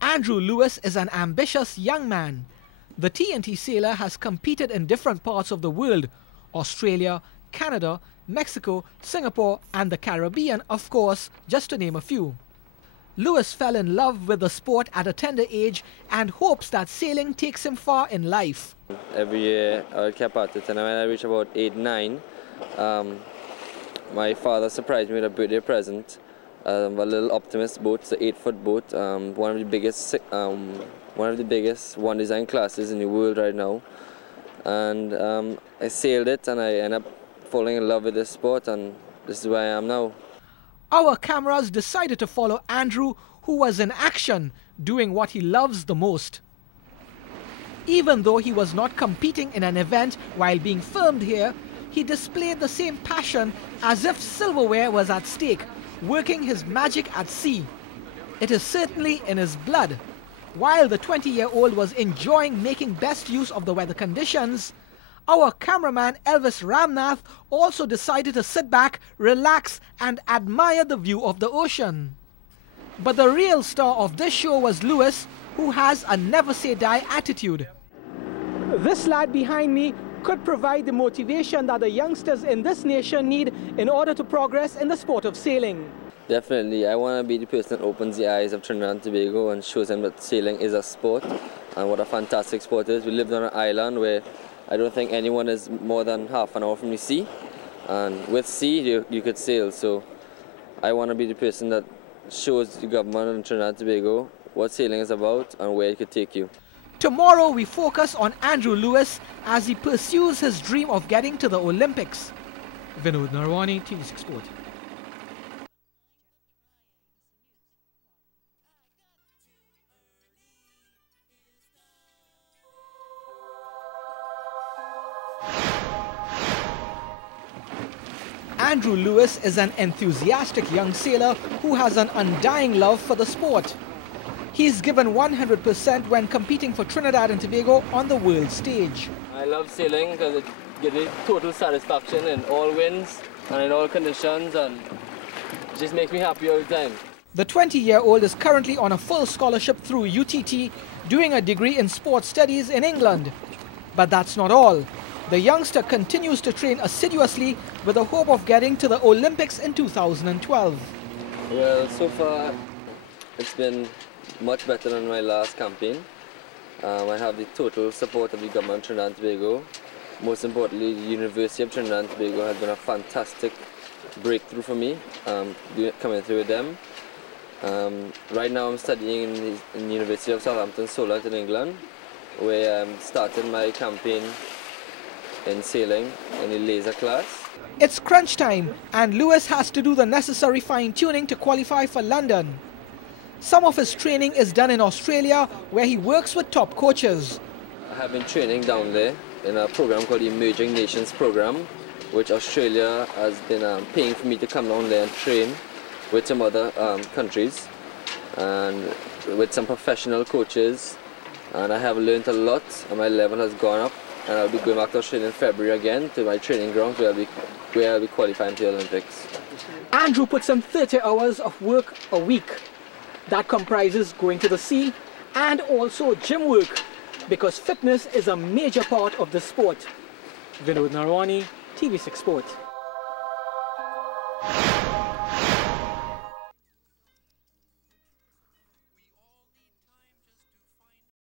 Andrew Lewis is an ambitious young man. The TNT sailor has competed in different parts of the world: Australia, Canada, Mexico, Singapore and the Caribbean, of course, just to name a few. Lewis fell in love with the sport at a tender age and hopes that sailing takes him far in life. Every year I kept at it, and when I reached about 8, 9, my father surprised me with a birthday present. A little Optimist boat, it's an 8-foot boat, one of the biggest one design classes in the world right now. And I sailed it and I ended up falling in love with this sport, and this is where I am now. Our cameras decided to follow Andrew, who was in action, doing what he loves the most. Even though he was not competing in an event while being filmed here, he displayed the same passion as if silverware was at stake, working his magic at sea. It is certainly in his blood. While the 20-year-old was enjoying making best use of the weather conditions, our cameraman Elvis Ramnath also decided to sit back, relax and admire the view of the ocean. But the real star of this show was Lewis, who has a never-say-die attitude. This lad behind me could provide the motivation that the youngsters in this nation need in order to progress in the sport of sailing. Definitely, I want to be the person that opens the eyes of Trinidad and Tobago and shows them that sailing is a sport and what a fantastic sport it is. We lived on an island where I don't think anyone is more than half an hour from the sea, and with sea you could sail. So I want to be the person that shows the government in Trinidad and Tobago what sailing is about and where it could take you. Tomorrow we focus on Andrew Lewis as he pursues his dream of getting to the Olympics. Vinod Narwani, TV6 Sport. Andrew Lewis is an enthusiastic young sailor who has an undying love for the sport. He's given 100% when competing for Trinidad and Tobago on the world stage. I love sailing because it gives me total satisfaction in all winds and in all conditions, and it just makes me happy all the time. The 20-year-old is currently on a full scholarship through UTT, doing a degree in sports studies in England. But that's not all. The youngster continues to train assiduously with the hope of getting to the Olympics in 2012. Well, so far it's been much better than my last campaign. I have the total support of the government of Trinidad and Tobago. Most importantly, the University of Trinidad and Tobago has been a fantastic breakthrough for me, coming through with them. Right now I'm studying in the University of Southampton, Solent in England, where I'm starting my campaign in sailing in the laser class. It's crunch time and Lewis has to do the necessary fine-tuning to qualify for London. Some of his training is done in Australia, where he works with top coaches. I have been training down there in a program called the Emerging Nations Program, which Australia has been paying for me to come down there and train with some other countries and with some professional coaches. And I have learned a lot and my level has gone up. And I'll be going back to Australia in February again to my training grounds where I'll be qualifying to the Olympics. Andrew puts in 30 hours of work a week. That comprises going to the sea and also gym work, because fitness is a major part of the sport. Vinod Narwani, TV6 Sport.